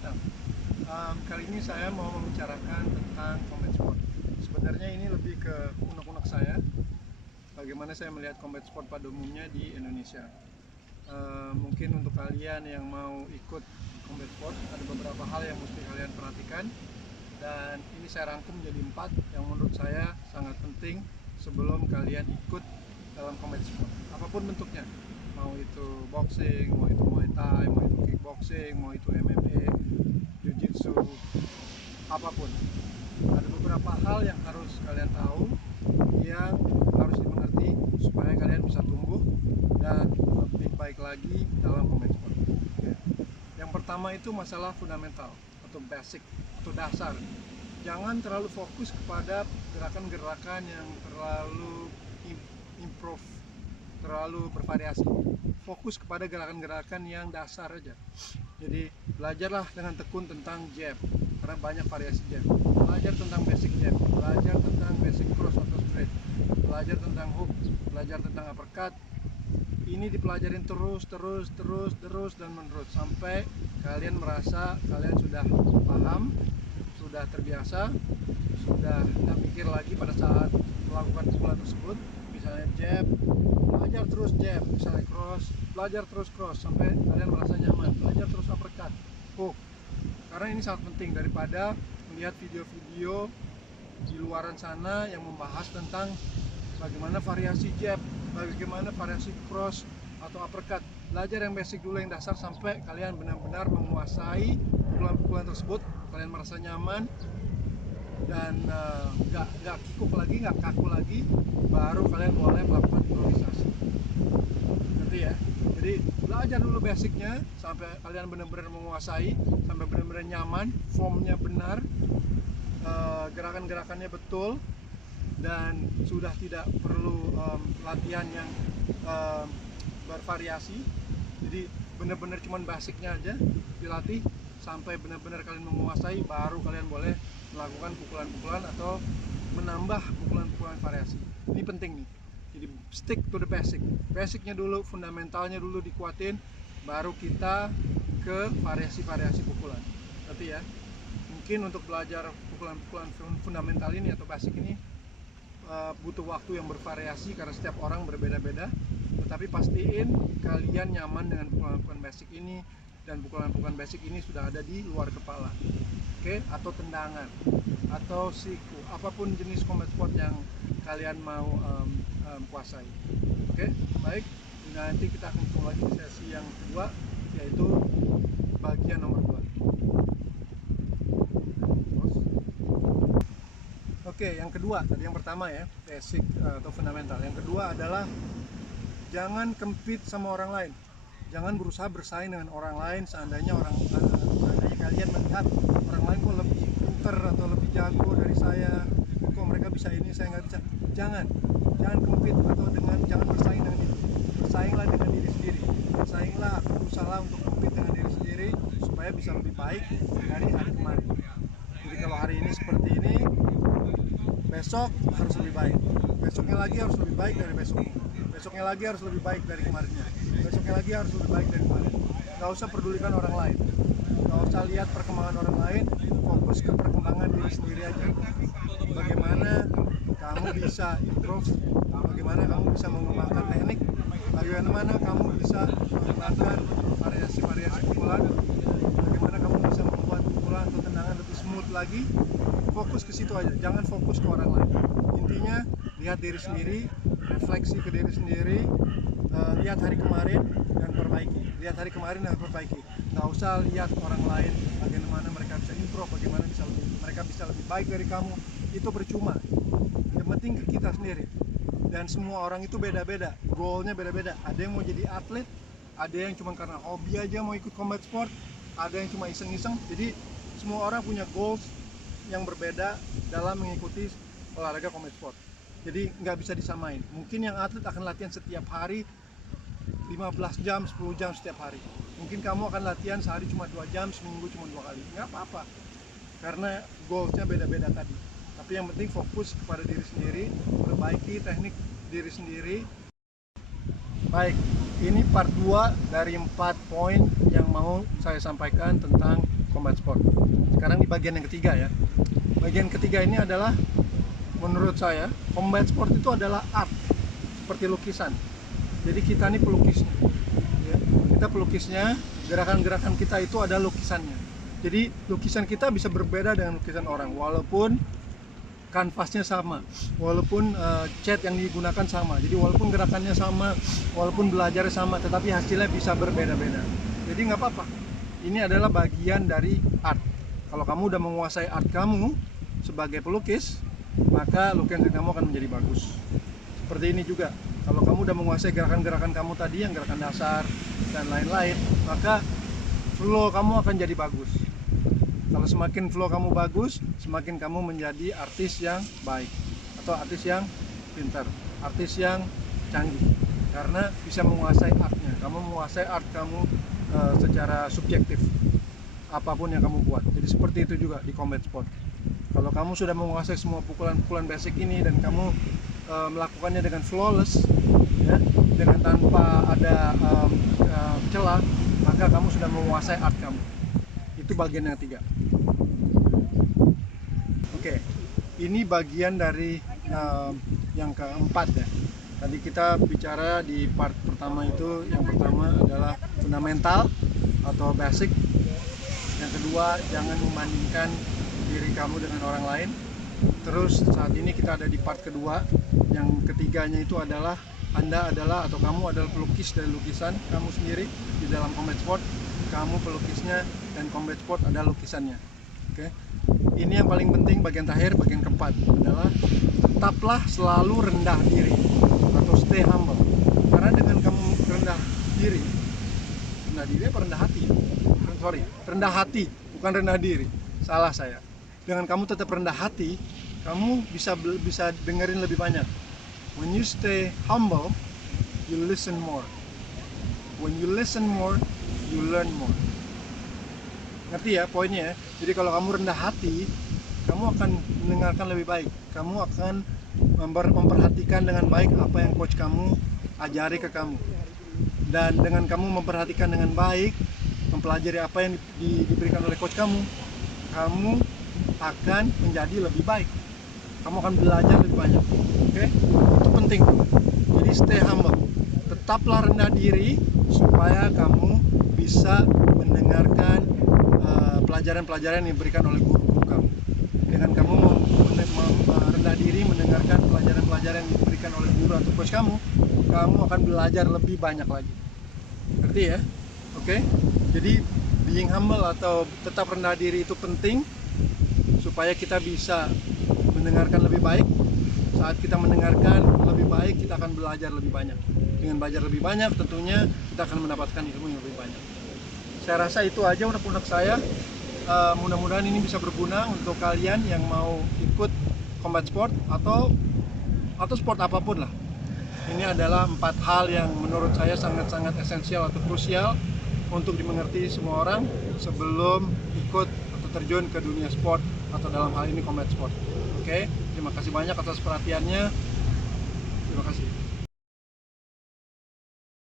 datang. Kali ini saya mau membicarakan tentang combat sport. Sebenarnya ini lebih ke unek-unek saya, bagaimana saya melihat combat sport pada umumnya di Indonesia. Mungkin untuk kalian yang mau ikut combat sport, ada beberapa hal yang mesti kalian perhatikan, dan ini saya rangkum menjadi 4 yang menurut saya sangat penting sebelum kalian ikut dalam combat sport, apapun bentuknya, mau itu boxing, mau itu muay thai, mau itu kickboxing, mau itu MMA, jiu-jitsu, apapun. Ada beberapa hal yang harus kalian tahu, yang harus dimengerti supaya kalian bisa tumbuh dan lebih baik lagi dalam combat sport. Yang pertama itu masalah fundamental atau basic atau dasar. Jangan terlalu fokus kepada gerakan-gerakan yang terlalu improve, terlalu bervariasi. Fokus kepada gerakan-gerakan yang dasar aja. Jadi belajarlah dengan tekun tentang jab, karena banyak variasi jab. Belajar tentang basic jab, belajar tentang basic cross atau straight, belajar tentang hook, belajar tentang uppercut. Ini dipelajarin terus dan menerus sampai kalian merasa kalian sudah paham, sudah terbiasa, sudah tidak mikir lagi pada saat melakukan pukulan tersebut. Misalnya jab, belajar terus jab, misalnya cross, belajar terus cross sampai kalian merasa nyaman, belajar terus uppercut, hook. Karena ini sangat penting daripada melihat video-video di luaran sana yang membahas tentang bagaimana variasi jab, bagaimana variasi cross atau uppercut. Belajar yang basic dulu, yang dasar, sampai kalian benar-benar menguasai pukulan-pukulan tersebut, kalian merasa nyaman dan nggak kikuk lagi, nggak kaku lagi, baru kalian boleh melakukan improvisasi. Ngerti ya? Jadi belajar dulu basicnya sampai kalian benar-benar menguasai, sampai benar-benar nyaman, formnya benar, gerakan-gerakannya betul, dan sudah tidak perlu latihan yang bervariasi. Jadi benar-benar cuman basicnya aja dilatih sampai benar-benar kalian menguasai, baru kalian boleh melakukan pukulan-pukulan atau menambah pukulan-pukulan variasi. Ini penting nih. Jadi stick to the basic. Basicnya dulu, fundamentalnya dulu dikuatin, baru kita ke variasi-variasi pukulan. Tapi ya, mungkin untuk belajar pukulan-pukulan fundamental ini atau basic ini butuh waktu yang bervariasi karena setiap orang berbeda-beda. Tetapi pastiin kalian nyaman dengan pukulan-pukulan basic ini, dan pukulan-pukulan basic ini sudah ada di luar kepala, oke? Atau tendangan, atau siku, apapun jenis combat sport yang kalian mau kuasai. Oke, baik. Nanti kita akan ketemu lagi di sesi yang kedua, yaitu bagian nomor 2. Oke, yang kedua, tadi yang pertama ya, basic atau fundamental. Yang kedua adalah jangan compete sama orang lain. Jangan berusaha bersaing dengan orang lain. Seandainya kalian melihat orang lain kok lebih pinter atau lebih jago dari saya, kok mereka bisa ini, saya nggak bisa. Jangan compete atau jangan bersaing dengan itu. Bersainglah dengan diri sendiri. Bersainglah, berusaha untuk compete dengan diri sendiri supaya bisa lebih baik dari hari kemarin. Jadi kalau hari ini seperti ini, besok harus lebih baik. Besoknya lagi harus lebih baik dari besoknya. Besoknya lagi harus lebih baik dari kemarinnya. Besoknya lagi harus lebih baik dari kemarin. Gak usah pedulikan orang lain, gak usah lihat perkembangan orang lain, fokus ke perkembangan diri sendiri aja. Bagaimana kamu bisa improve, bagaimana kamu bisa mengembangkan teknik, bagaimana kamu bisa mengembangkan variasi-variasi pukulan, bagaimana kamu bisa membuat pukulan atau tendangan lebih smooth lagi. Fokus ke situ aja, jangan fokus ke orang lain. Intinya lihat diri sendiri, refleksi ke diri sendiri, lihat hari kemarin dan perbaiki. Lihat hari kemarin dan perbaiki. Nggak usah lihat orang lain, bagaimana mereka bisa improve, bagaimana mereka bisa lebih baik dari kamu. Itu percuma. Yang penting ke kita sendiri. Dan semua orang itu beda-beda, goalnya beda-beda. Ada yang mau jadi atlet, ada yang cuma karena hobi aja mau ikut combat sport, ada yang cuma iseng-iseng. Jadi semua orang punya goals yang berbeda dalam mengikuti olahraga combat sport. Jadi nggak bisa disamain. Mungkin yang atlet akan latihan setiap hari 15 jam, 10 jam setiap hari. Mungkin kamu akan latihan sehari cuma 2 jam, seminggu cuma 2 kali. Nggak apa-apa, karena goalsnya beda-beda tadi. Tapi yang penting fokus kepada diri sendiri, perbaiki teknik diri sendiri. Baik, ini part 2 dari 4 poin yang mau saya sampaikan tentang combat sport. Sekarang di bagian yang ketiga ya. Bagian ketiga ini adalah, menurut saya, combat sport itu adalah art, seperti lukisan. Jadi kita ini pelukisnya ya. Kita pelukisnya, gerakan-gerakan kita itu ada lukisannya. Jadi lukisan kita bisa berbeda dengan lukisan orang, walaupun kanvasnya sama, walaupun cat yang digunakan sama. Jadi walaupun gerakannya sama, walaupun belajarnya sama, tetapi hasilnya bisa berbeda-beda. Jadi nggak apa-apa, ini adalah bagian dari art. Kalau kamu udah menguasai art kamu sebagai pelukis, maka lukisan kamu akan menjadi bagus. Seperti ini juga, kalau kamu udah menguasai gerakan-gerakan kamu tadi, yang gerakan dasar dan lain-lain, maka flow kamu akan jadi bagus. Kalau semakin flow kamu bagus, semakin kamu menjadi artis yang baik, atau artis yang pintar, artis yang canggih, karena bisa menguasai artnya. Kamu menguasai art kamu secara subjektif, apapun yang kamu buat. Jadi seperti itu juga di combat sport. Kalau kamu sudah menguasai semua pukulan-pukulan basic ini dan kamu melakukannya dengan flawless ya, dengan tanpa ada celah, maka kamu sudah menguasai art kamu. Itu bagian yang ketiga. Oke, ini bagian dari yang keempat ya. Tadi kita bicara di part pertama itu, yang pertama adalah fundamental atau basic. Yang kedua, jangan membandingkan diri kamu dengan orang lain. Terus saat ini kita ada di part kedua. Yang ketiganya itu adalah Anda adalah, atau kamu adalah pelukis dari lukisan kamu sendiri di dalam combat sport. Kamu pelukisnya dan combat sport adalah lukisannya. Oke. Ini yang paling penting, bagian terakhir, bagian keempat adalah tetaplah selalu rendah diri atau stay humble. Karena dengan kamu rendah diri apa rendah hati? Sorry, rendah hati, bukan rendah diri. Salah saya. Dengan kamu tetap rendah hati, kamu bisa dengerin lebih banyak. When you stay humble, you listen more. When you listen more, you learn more. Ngerti ya poinnya ya? Jadi kalau kamu rendah hati, kamu akan mendengarkan lebih baik. Kamu akan memperhatikan dengan baik apa yang coach kamu ajari ke kamu. Dan dengan kamu memperhatikan dengan baik, mempelajari apa yang diberikan oleh coach kamu akan menjadi lebih baik. Kamu akan belajar lebih banyak. Oke? Itu penting. Jadi stay humble. Tetaplah rendah diri supaya kamu bisa mendengarkan pelajaran-pelajaran yang diberikan oleh guru-guru kamu. Dengan kamu rendah diri mendengarkan pelajaran-pelajaran yang diberikan oleh guru atau coach kamu akan belajar lebih banyak lagi. Ngerti ya? Oke? Jadi being humble atau tetap rendah diri itu penting supaya kita bisa mendengarkan lebih baik. Saat kita mendengarkan lebih baik, kita akan belajar lebih banyak. Dengan belajar lebih banyak, tentunya kita akan mendapatkan ilmu yang lebih banyak. Saya rasa itu aja unek-unek saya. Mudah-mudahan ini bisa berguna untuk kalian yang mau ikut combat sport atau sport apapun lah. Ini adalah 4 hal yang menurut saya sangat-sangat esensial atau krusial untuk dimengerti semua orang sebelum ikut atau terjun ke dunia sport, atau dalam hal ini combat sport. Oke, terima kasih banyak atas perhatiannya. Terima kasih.